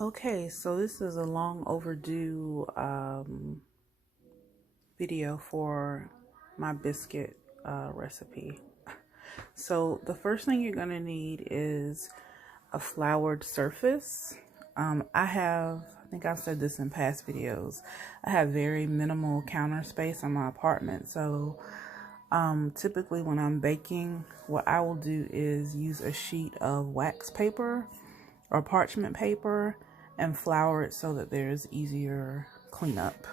Okay, so this is a long overdue video for my biscuit recipe. So the first thing you're gonna need is a floured surface. I think I've said this in past videos, I have very minimal counter space on my apartment. So typically when I'm baking, what I will do is use a sheet of wax paper or parchment paper and flour it so that there's easier cleanup.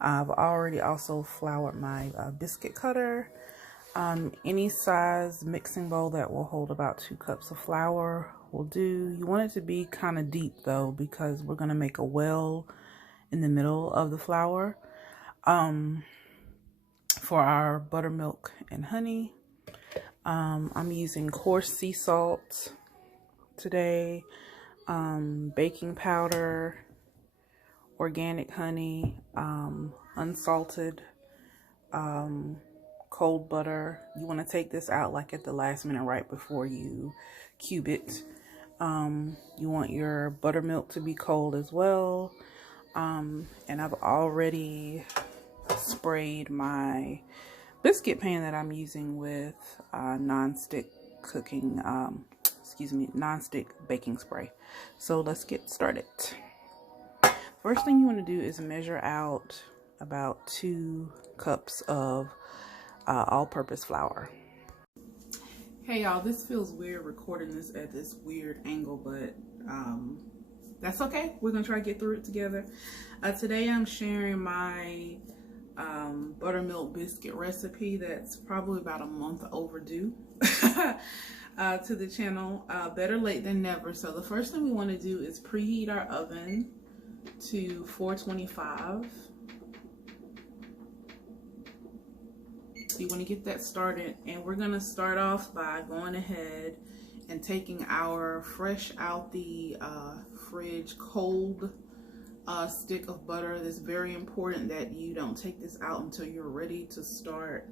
I've already also floured my biscuit cutter. Any size mixing bowl that will hold about 2 cups of flour will do. You want it to be kind of deep though, because we're going to make a well in the middle of the flour. For our buttermilk and honey, I'm using coarse sea salt today, baking powder, organic honey, unsalted cold butter. You want to take this out like at the last minute right before you cube it. You want your buttermilk to be cold as well. And I've already sprayed my biscuit pan that I'm using with non-stick cooking, non-stick baking spray. So let's get started. First thing you want to do is measure out about 2 cups of all-purpose flour. Hey y'all, this feels weird recording this at this weird angle, but that's okay. We're gonna try to get through it together. Today I'm sharing my buttermilk biscuit recipe that's probably about a month overdue to the channel. Better late than never. So the first thing we want to do is preheat our oven to 425. You want to get that started, and we're going to start off by going ahead and taking our fresh out the fridge cold stick of butter. It's very important that you don't take this out until you're ready to start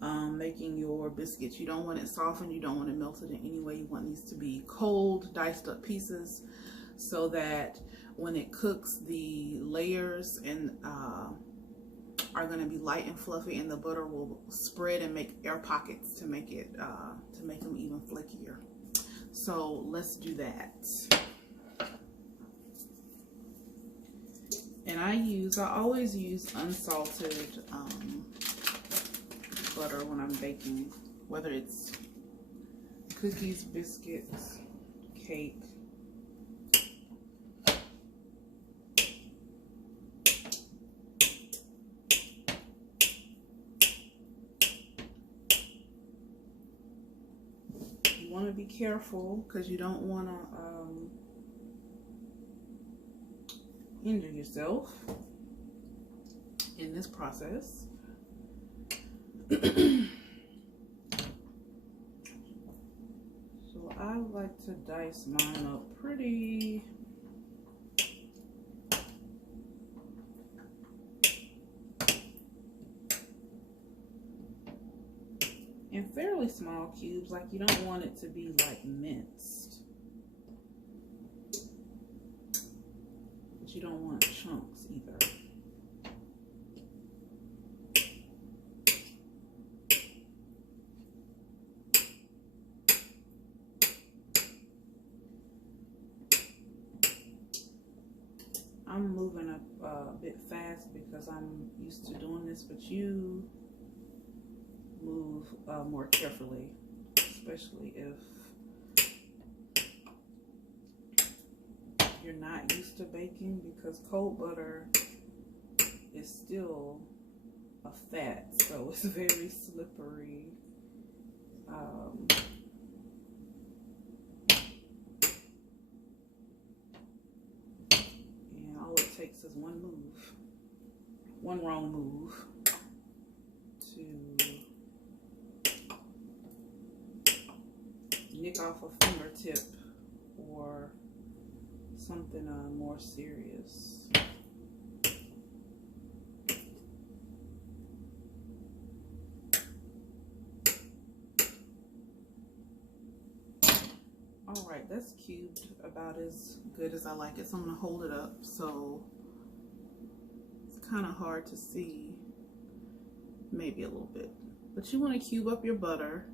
making your biscuits. You don't want it softened, you don't want it melted in any way. You want these to be cold, diced up pieces, so that when it cooks, the layers and are going to be light and fluffy, and the butter will spread and make air pockets to make it to make them even flakier. So let's do that. And I always use unsalted butter when I'm baking, whether it's cookies, biscuits, cake. You want to be careful because you don't want to injure yourself in this process. So I like to dice mine up pretty in fairly small cubes. Like, you don't want it to be like minced, but you don't want chunks either. I'm moving up a bit fast because I'm used to doing this, but you move more carefully, especially if you're not used to baking, because cold butter is still a fat, so it's very slippery. And all it takes is one wrong move to nick off a fingertip or something more serious. All right, that's cubed about as good as I like it. So I'm gonna hold it up so it's kind of hard to see, maybe a little bit. But you want to cube up your butter,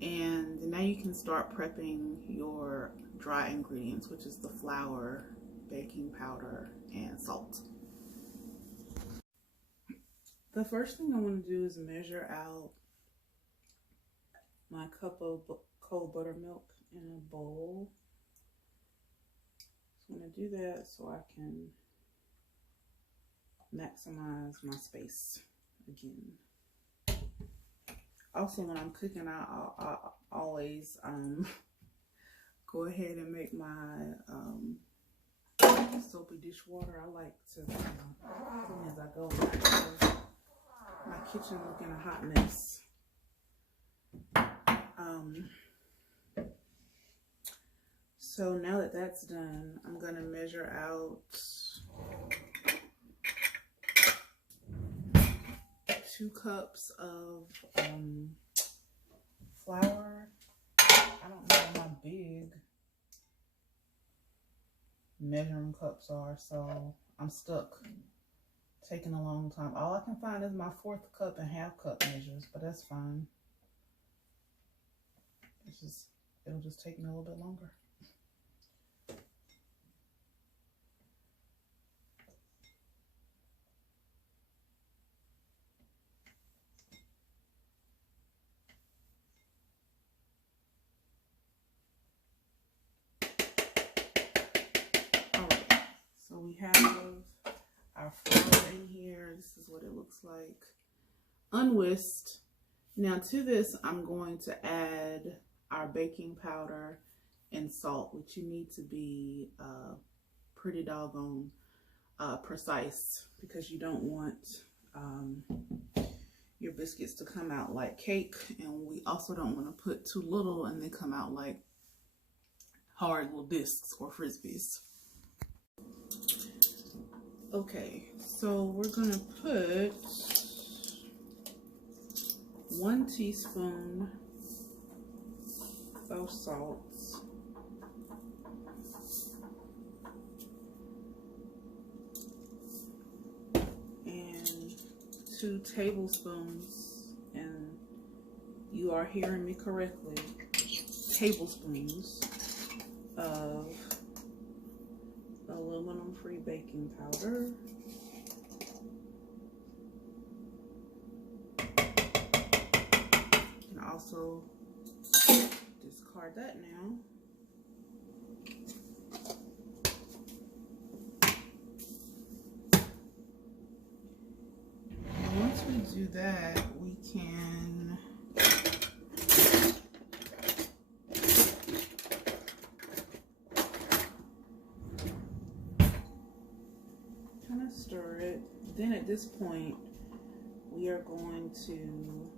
and now you can start prepping your dry ingredients, which is the flour, baking powder, and salt. The first thing I want to do is measure out my cup of cold buttermilk in a bowl. So I'm going to do that so I can maximize my space again. Also, when I'm cooking, I'll always go ahead and make my soapy dishwater. I like to clean as I go. My kitchen looking a hot mess. So now that that's done, I'm gonna measure out 2 cups of flour. I don't know how big measuring cups are, so I'm stuck taking a long time. All I can find is my 4th cup and 1/2 cup measures, but that's fine. It'll just take me a little bit longer. Alright, so we have our flour in here. This is what it looks like, unwhisked. Now to this, I'm going to add our baking powder and salt, which you need to be pretty doggone precise, because you don't want your biscuits to come out like cake, and we also don't want to put too little and they come out like hard little discs or frisbees. Okay, so we're gonna put 1 teaspoon of salt, and 2 tablespoons, and you are hearing me correctly, tablespoons of aluminum-free baking powder. You can also discard that now. And once we do that, we can kind of stir it. Then at this point, we are going to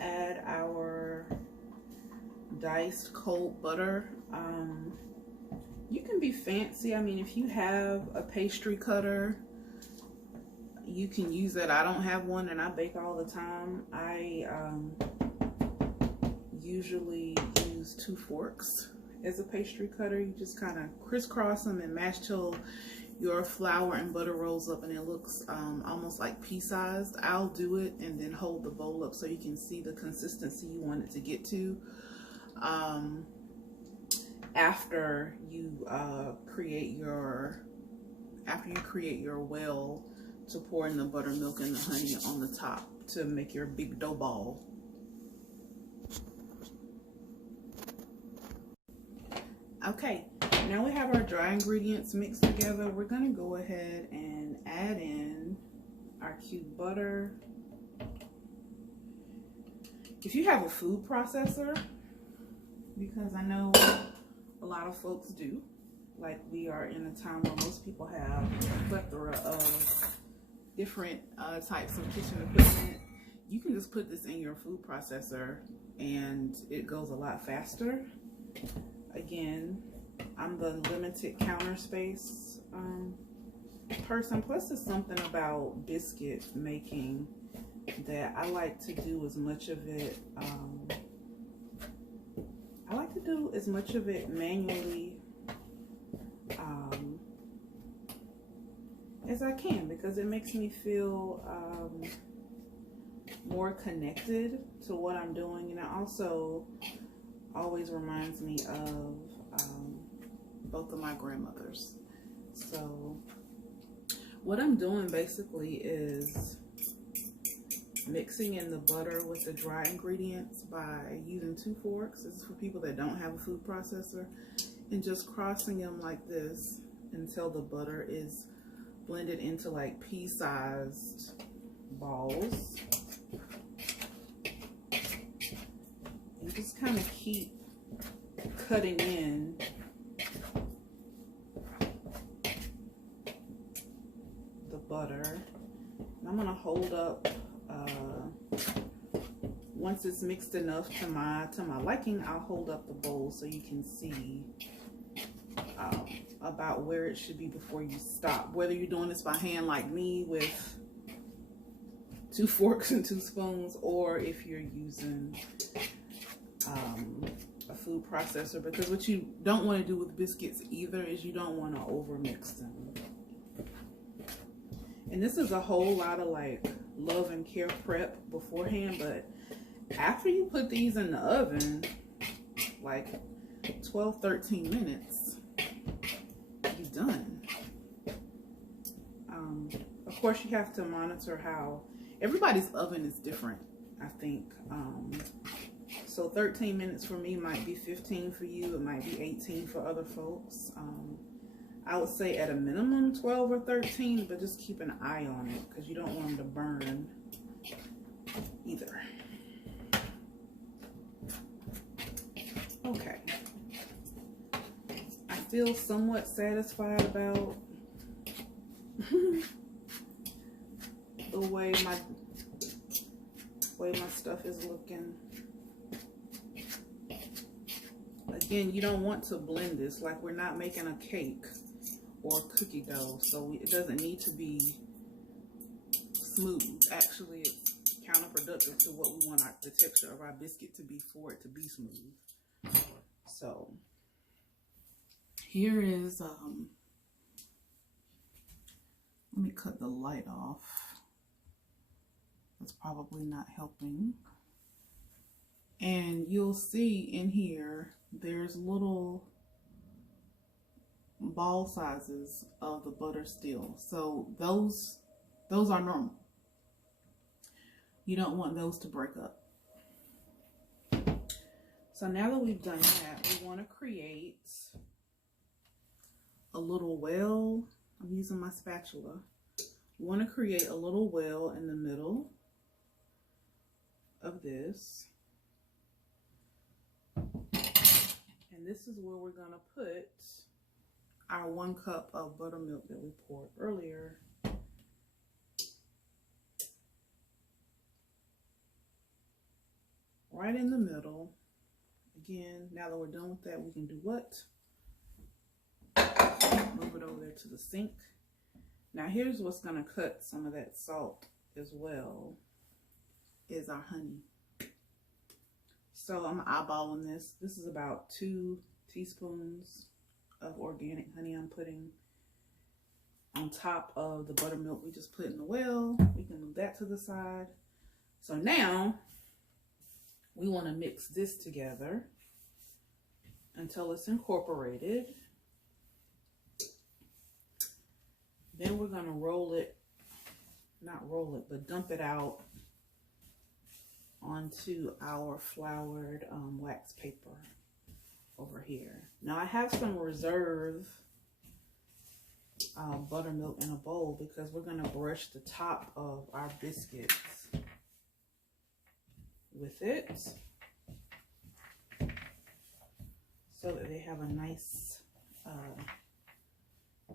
add our diced cold butter. You can be fancy. I mean, if you have a pastry cutter, you can use it. I don't have one and I bake all the time. I usually use 2 forks as a pastry cutter. You just kind of crisscross them and mash till your flour and butter rolls up and it looks almost like pea-sized. I'll do it and then hold the bowl up so you can see the consistency you want it to get to after you create your well to pour in the buttermilk and the honey on the top to make your big dough ball. Okay, now we have our dry ingredients mixed together. We're gonna go ahead and add in our cubed butter. If you have a food processor, because I know a lot of folks do, like we are in a time where most people have a plethora of different types of kitchen equipment, you can just put this in your food processor and it goes a lot faster. Again, I'm the limited counter space person, plus it's something about biscuit making that I like to do as much of it, I like to do as much of it manually as I can, because it makes me feel more connected to what I'm doing, and it also always reminds me of both of my grandmothers. So what I'm doing basically is mixing in the butter with the dry ingredients by using 2 forks. This is for people that don't have a food processor, and just crossing them like this until the butter is blended into like pea-sized balls. And just kind of keep cutting in the butter. And I'm gonna hold up, once it's mixed enough to my liking, I'll hold up the bowl so you can see about where it should be before you stop. Whether you're doing this by hand like me with 2 forks and 2 spoons, or if you're using a food processor, because what you don't want to do with biscuits either is you don't want to over mix them. And this is a whole lot of like love and care prep beforehand, but after you put these in the oven, like 12-13 minutes, you're done. Of course, you have to monitor how everybody's oven is different, I think. So 13 minutes for me might be 15 for you. It might be 18 for other folks. I would say at a minimum 12 or 13, but just keep an eye on it because you don't want them to burn either. Okay. I feel somewhat satisfied about the way my stuff is looking. Again, you don't want to blend this like we're not making a cake or cookie dough, so it doesn't need to be smooth. Actually, it's counterproductive to what we want the texture of our biscuit to be for it to be smooth. So here is, let me cut the light off. That's probably not helping. And you'll see in here, there's little ball sizes of the butter still. So those are normal. You don't want those to break up. So now that we've done that, we want to create a little well. I'm using my spatula. We want to create a little well in the middle of this. And this is where we're going to put our 1 cup of buttermilk that we poured earlier. Right in the middle. Again, now that we're done with that, we can do what? Move it over there to the sink. Now here's what's going to cut some of that salt as well, is our honey. So I'm eyeballing this. This is about 2 teaspoons of organic honey I'm putting on top of the buttermilk we just put in the well. We can move that to the side. So now we want to mix this together until it's incorporated. Then we're going to roll it, not roll it, but dump it out onto our floured wax paper over here. Now I have some reserve buttermilk in a bowl because we're going to brush the top of our biscuits with it so that they have a nice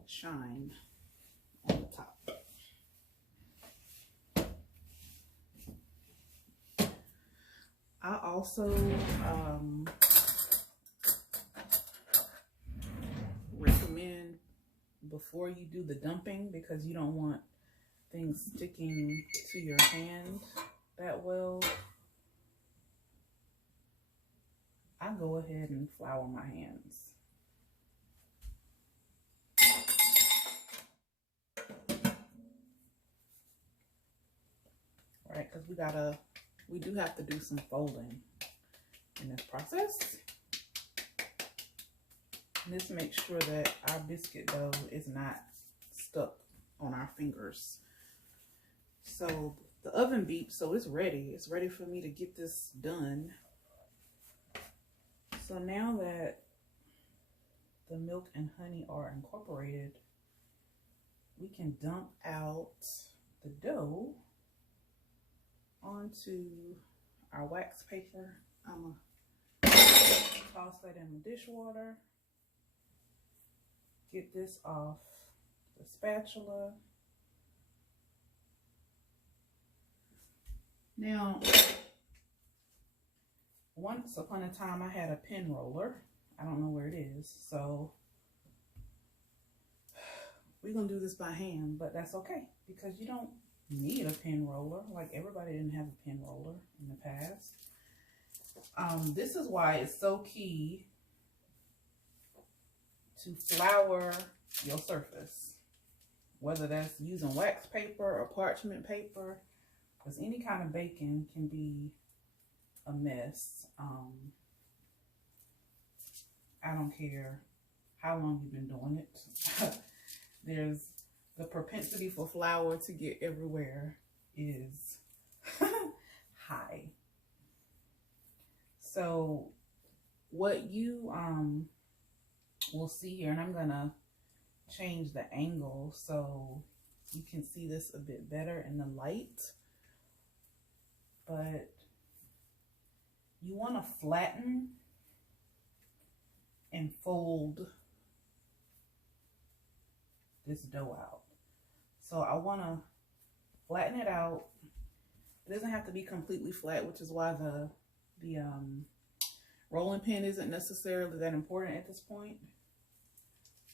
shine on the top. I also recommend before you do the dumping, because you don't want things sticking to your hand that well, I go ahead and flour my hands. Right, because we do have to do some folding in this process. And this makes sure that our biscuit dough is not stuck on our fingers. So the oven beeps, so it's ready. It's ready for me to get this done. So now that the milk and honey are incorporated, we can dump out the dough onto our wax paper. I'm gonna toss that in the dishwater. Get this off the spatula. Now, once upon a time I had a pen roller. I don't know where it is, so we're gonna do this by hand, but that's okay because you don't need a pen roller. Like, everybody didn't have a pen roller in the past. This is why it's so key to flour your surface, whether that's using wax paper or parchment paper, because any kind of baking can be a mess. I don't care how long you've been doing it. There's the propensity for flour to get everywhere is high. So what you will see here, and I'm gonna change the angle so you can see this a bit better in the light, but you want to flatten and fold this dough out. So I want to flatten it out. It doesn't have to be completely flat, which is why the rolling pin isn't necessarily that important at this point.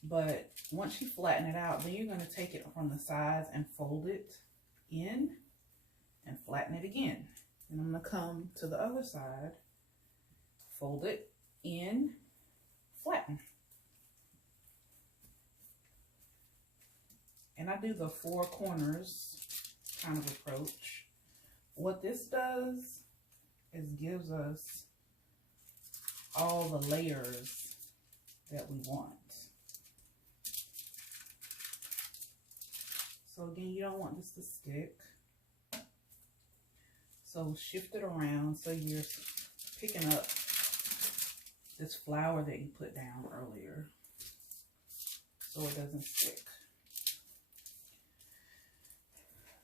But once you flatten it out, then you're going to take it from the sides and fold it in and flatten it again. And I'm going to come to the other side, fold it in, flatten. And I do the four corners kind of approach. What this does is gives us all the layers that we want. So again, you don't want this to stick. So shift it around so you're picking up this flour that you put down earlier so it doesn't stick.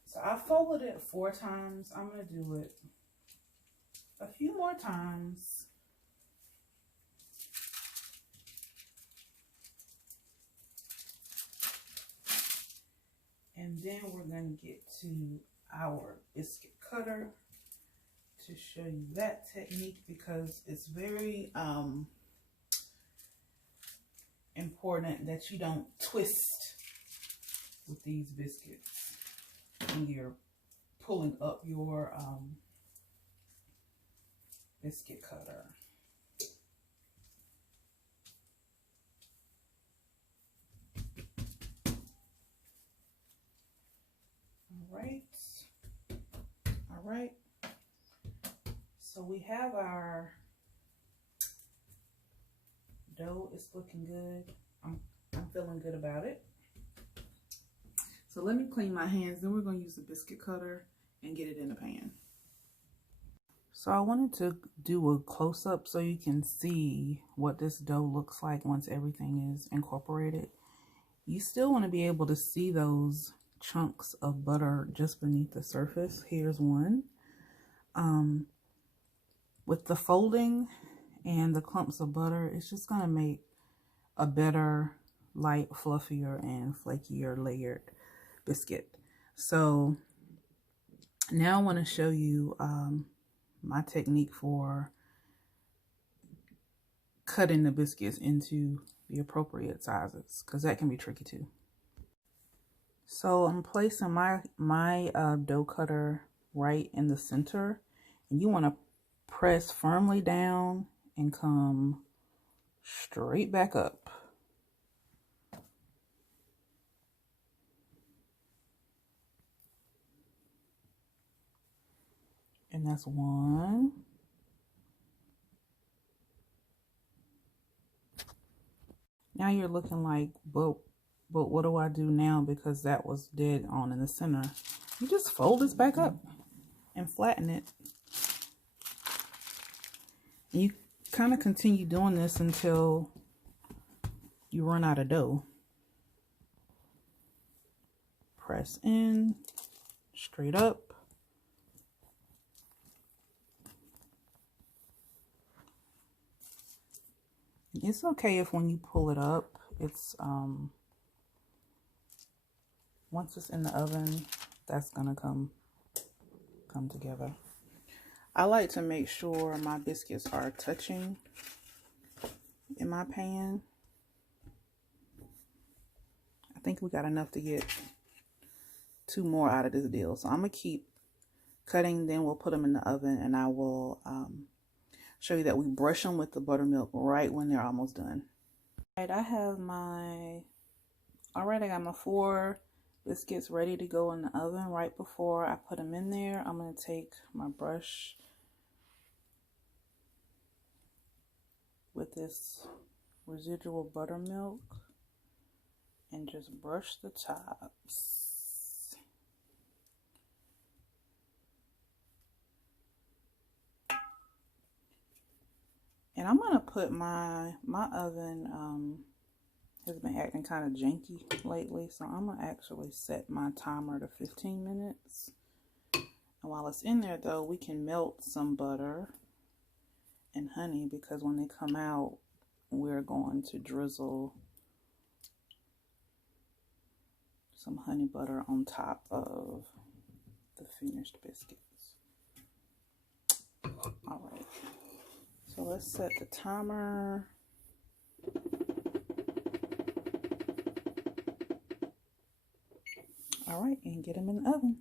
So I folded it 4 times. I'm going to do it a few more times. And then we're going to get to our biscuit cutter to show you that technique, because it's very important that you don't twist with these biscuits when you're pulling up your biscuit cutter. All right. So we have our dough. It's looking good. I'm feeling good about it. So let me clean my hands. Then we're going to use the biscuit cutter and get it in the pan. So I wanted to do a close-up so you can see what this dough looks like once everything is incorporated. You still want to be able to see those chunks of butter just beneath the surface. Here's one. With the folding and the clumps of butter, it's just going to make a better, light, fluffier, and flakier layered biscuit. So now I want to show you my technique for cutting the biscuits into the appropriate sizes, because that can be tricky too. So I'm placing my dough cutter right in the center, and you want to press firmly down and come straight back up. And that's one. Now you're looking like, but what do I do now, because that was dead on in the center? You just fold this back up and flatten it. And you kind of continue doing this until you run out of dough. Press in, straight up. It's okay if when you pull it up, it's once it's in the oven, that's gonna come together. I like to make sure my biscuits are touching in my pan. I think we got enough to get 2 more out of this deal. So I'm gonna keep cutting, then we'll put them in the oven, and I will show you that we brush them with the buttermilk right when they're almost done. All right, I got my 4 biscuits ready to go in the oven. Right before I put them in there, I'm gonna take my brush with this residual buttermilk and just brush the tops. And I'm gonna put my oven has been acting kind of janky lately, so I'm gonna actually set my timer to 15 minutes. And while it's in there though, we can melt some butter and honey, because when they come out, we're going to drizzle some honey butter on top of the finished biscuits. All right, so let's set the timer. All right, and get them in the oven.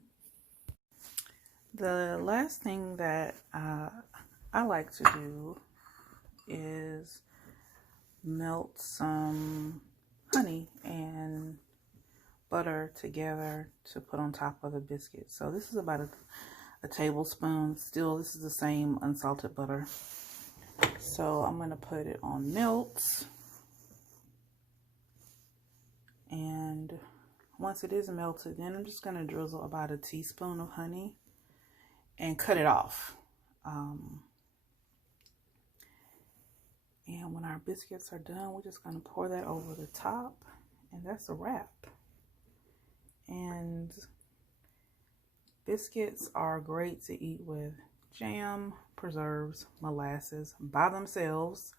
The last thing that I like to do is melt some honey and butter together to put on top of the biscuit. So this is about a tablespoon. Still, this is the same unsalted butter. So I'm going to put it on melt. And once it is melted, then I'm just going to drizzle about a teaspoon of honey and cut it off. And when our biscuits are done, we're just going to pour that over the top, and that's a wrap. And biscuits are great to eat with jam, preserves, molasses by themselves.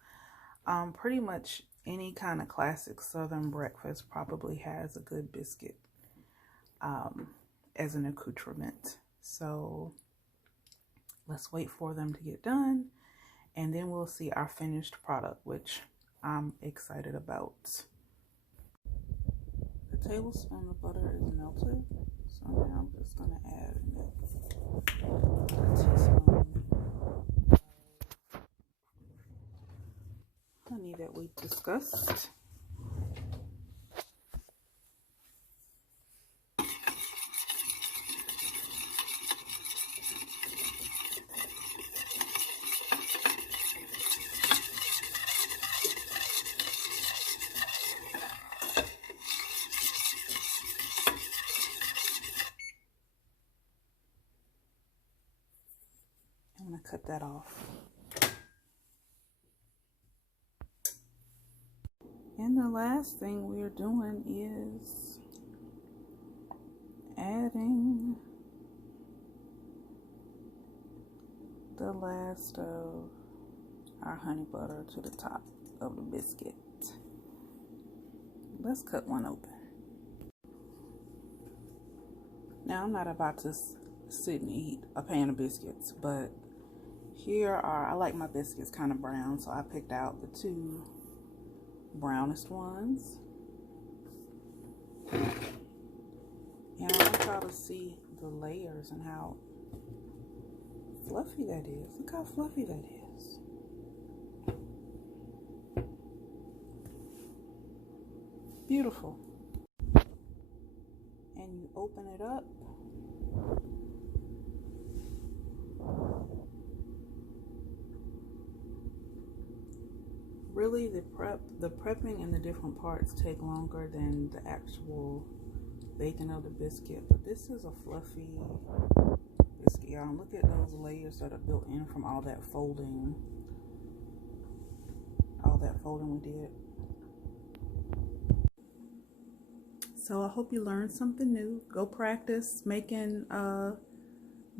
Pretty much any kind of classic Southern breakfast probably has a good biscuit as an accoutrement. So let's wait for them to get done, and then we'll see our finished product, which I'm excited about. The tablespoon of butter is melted, so now I'm just going to add a teaspoon of honey that we discussed. I'm going to cut that off. And the last thing we're doing is adding the last of our honey butter to the top of the biscuit. Let's cut one open. Now, I'm not about to sit and eat a pan of biscuits, but here are, I like my biscuits kind of brown, so I picked out the 2 brownest ones. And I want y'all to see the layers and how fluffy that is. Look how fluffy that is. Beautiful. And you open it up. Really, the prepping and the different parts take longer than the actual baking of the biscuit. But this is a fluffy biscuit, y'all. Look at those layers that are built in from all that folding we did. So I hope you learned something new. Go practice making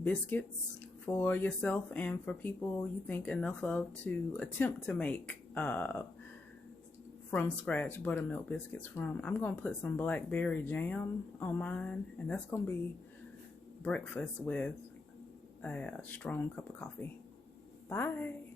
biscuits for yourself and for people you think enough of to attempt to make from scratch buttermilk biscuits from. I'm gonna put some blackberry jam on mine, and that's gonna be breakfast with a strong cup of coffee. Bye.